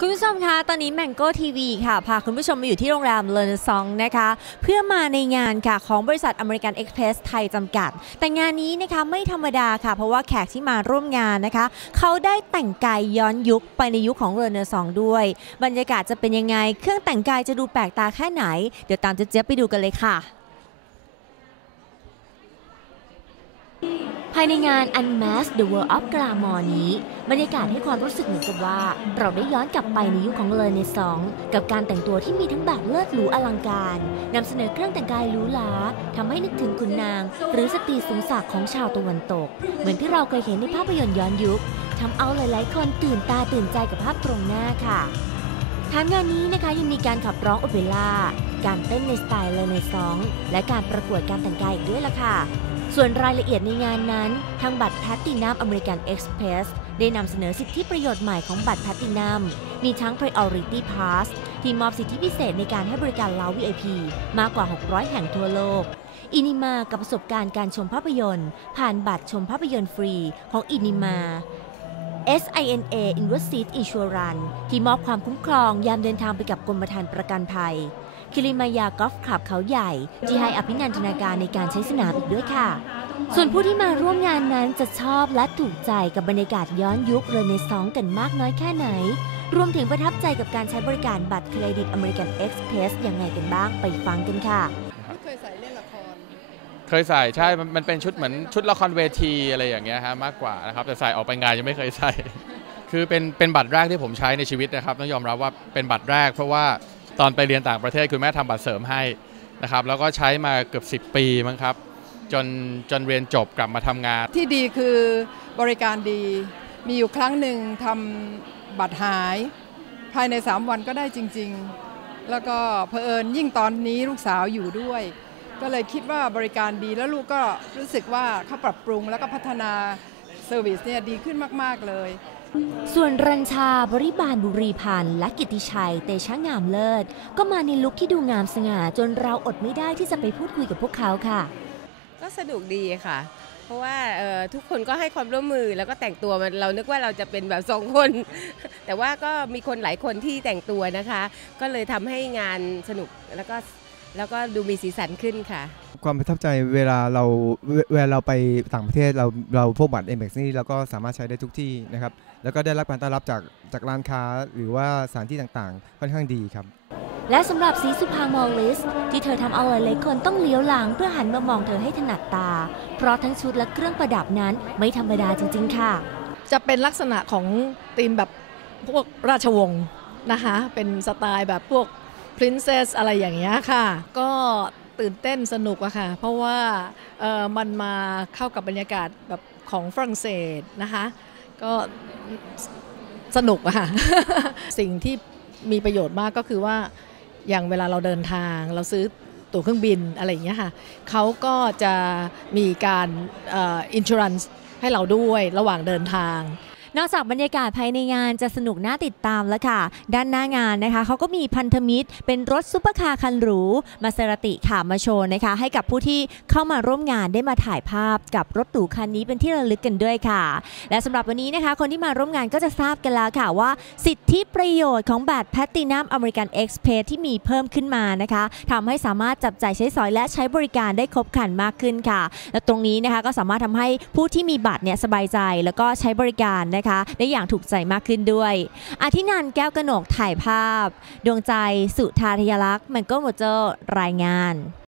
คุณผู้ชมคะ ตอนนี้แมงโก้ทีวีค่ะ พาคุณผู้ชมมาอยู่ที่โรงแรมเลนซองนะคะ เพื่อมาในงานค่ะของบริษัทอเมริกันเอ็กเพรสไทยจำกัด แต่งานนี้นะคะไม่ธรรมดาค่ะ เพราะว่าแขกที่มาร่วมงานนะคะ เขาได้แต่งกายย้อนยุคไปในยุคของเรเนซองด้วย บรรยากาศจะเป็นยังไง เครื่องแต่งกายจะดูแปลกตาแค่ไหน เดี๋ยวตามเจ๊ยบไปดูกันเลยค่ะายในงาน Unmask the World of Glamour นี้ บรรยากาศให้ความรู้สึกเหมือนกับว่า เราได้ย้อนกลับไปในยุคของเลเนซองกับการแต่งตัวที่มีทั้งแบบเลิศหรูอลังการนำเสนอเครื่องแต่งกายหรูหราทำให้นึกถึงคุณนาง หรือสตรีสูงศักดิ์ของชาวตะวันตก เหมือนที่เราเคยเห็นในภาพยนตร์ย้อนยุคทำเอาหลายๆ คนตื่นตาตื่นใจกับภาพตรงหน้าค่ะทางงานนี้นะคะยังมีการขับร้องโอเปร่าการเต้นในสไตล์เลเนซองและการประกวดการแต่งกายอีกด้วยล่ะค่ะ ส่วนรายละเอียดในงานนั้น ทางบัตรแพลตตินัมอเมริกันเอ็กซ์เพรสได้นำเสนอสิทธิประโยชน์ใหม่ของบัตรแพลตตินัม มีทั้ง Priority Pass ที่มอบสิทธิพิเศษในการให้บริการลาว VIP มากกว่า 600 แห่งทั่วโลก อินิมากับประสบการณ์การชมภาพยนตร์ ผ่านบัตรชมภาพยนตร์ฟรีของอินิมา SINA Invasive Insurance ที่มอบความคุ้มครองยามเดินทางไปกับกรมธรรม์ประกันภัย คิริมายากอล์ฟคลับเขาใหญ่ ที่ให้อภินันทนาการในการใช้สนามอีกด้วยค่ะ ส่วนผู้ที่มาร่วมงานนั้นจะชอบและถูกใจกับบรรยากาศย้อนยุคเรเนซองส์กันมากน้อยแค่ไหน รวมถึงประทับใจกับการใช้บริการบัตรเครดิตอเมริกันเอ็กซ์เพรสยังไงกันบ้างไปฟังกันค่ะ เคยใส่ใช่มันมันเป็นชุดเหมือนชุดละครเวทีอะไรอย่างเงี้ยฮะมากกว่านะครับแต่ใส่ออกไปงานยังไม่เคยใส่ คือเป็นเป็นบัตรแรกที่ผมใช้ในชีวิตนะครับต้องยอมรับว่าเป็นบัตรแรก เพราะว่าตอนไปเรียนต่างประเทศคุณแม่ทำบัตรเสริมให้นะครับแล้วก็ใช้มาเกือบ 10 ปีมั้งครับจนจนเรียนจบกลับมาทำงาน ที่ดีคือบริการดีมีอยู่ครั้งหนึ่งทำบัตรหาย ภายใน 3 วันก็ได้จริง ๆ แล้วก็เผอิญยิ่งตอนนี้ลูกสาวอยู่ด้วย ก็เลยคิดว่าบริการดีแล้วลูกก็รู้สึกว่าเขาปรับปรุงแล้วก็พัฒนาเซอร์วิสเนี่ยดีขึ้นมาก ๆ เลย ส่วนรัญชาบริบาลบุรีพันธ์และกิติชัย เตชะงามเลิศ ก็มาในลุคที่ดูงามสง่าจนเราอดไม่ได้ที่จะไปพูดคุยกับพวกเขาค่ะ ก็สนุกดีค่ะ เพราะว่าเอ่อทุกคนก็ให้ความร่วมมือแล้วก็แต่งตัวมันเรานึกว่าเราจะเป็นแบบสองคน แต่ว่าก็มีคนหลายคนที่แต่งตัวนะคะ ก็เลยทำให้งานสนุกแล้วก็ แล้วก็ดูมีสีสันขึ้นค่ะ ความประทับใจเวลาเราเวเวลาเราไปต่างประเทศเราเราพวกบัตร m อ x นี่เราก็สามารถใช้ได้ทุกที่นะครับ แล้วก็ได้รับการต้อนรับจากจากร้านค้าหรือว่าสถานที่ต่างๆ ค่อนข้างดีครับ และสำหรับสีสุภามอลลิส ที่เธอทำเอาหลายๆคนต้องเลี้ยวหลังเพื่อหันมามองเธอให้ถนัดตา เพราะทั้งชุดและเครื่องประดับนั้นไม่ธรรมดาจริง ๆ ค่ะ จะเป็นลักษณะของธีมแบบพวกราชวงศ์นะคะเป็นสไตล์แบบพวก princess อะไรอย่างเงี้ยค่ะ ก็ตื่นเต้นสนุกอะค่ะ เพราะว่ามันมาเข้ากับบรรยากาศแบบของฝรั่งเศสนะคะ ก็สนุกอะค่ะ สิ่งที่มีประโยชน์มากก็คือว่าอย่างเวลาเราเดินทางเราซื้อตั๋วเครื่องบินอะไรอย่างเงี้ยค่ะเขาก็จะมีการอินชูรันให้เราด้วยระหว่างเดินทาง นอกจากบรรยากาศภายในงานจะสนุกน่าติดตามแล้วค่ะ ด้านหน้างานนะคะเขาก็มีพันธมิตร เป็นรถซุปเปอร์คาร์คันหรูมาเซราติค่ะมาโชว์นะคะ ให้กับผู้ที่เข้ามาร่วมงานได้มาถ่ายภาพกับรถหรูคันนี้เป็นที่ระลึกกันด้วยค่ะ และสำหรับวันนี้นะคะ คนที่มาร่วมงานก็จะทราบกันแล้วค่ะว่า สิทธิประโยชน์ของบัตรแพตตินัมอเมริกันเอ็กซ์เพรสที่มีเพิ่มขึ้นมานะคะทำให้สามารถจับจ่ายใช้สอยและใช้บริการได้ครบครันมากขึ้นค่ะ และตรงนี้นะคะก็สามารถทำให้ผู้ที่มีบัตรเนี่ยสบายใจแล้วก็ใช้บริการนะคะได้อย่างถูกใจมากขึ้นด้วยอาทินันแก้วกระหนกถ่ายภาพ ดวงใจสุธาธยลักษณ์มันก็โมเจอรายงาน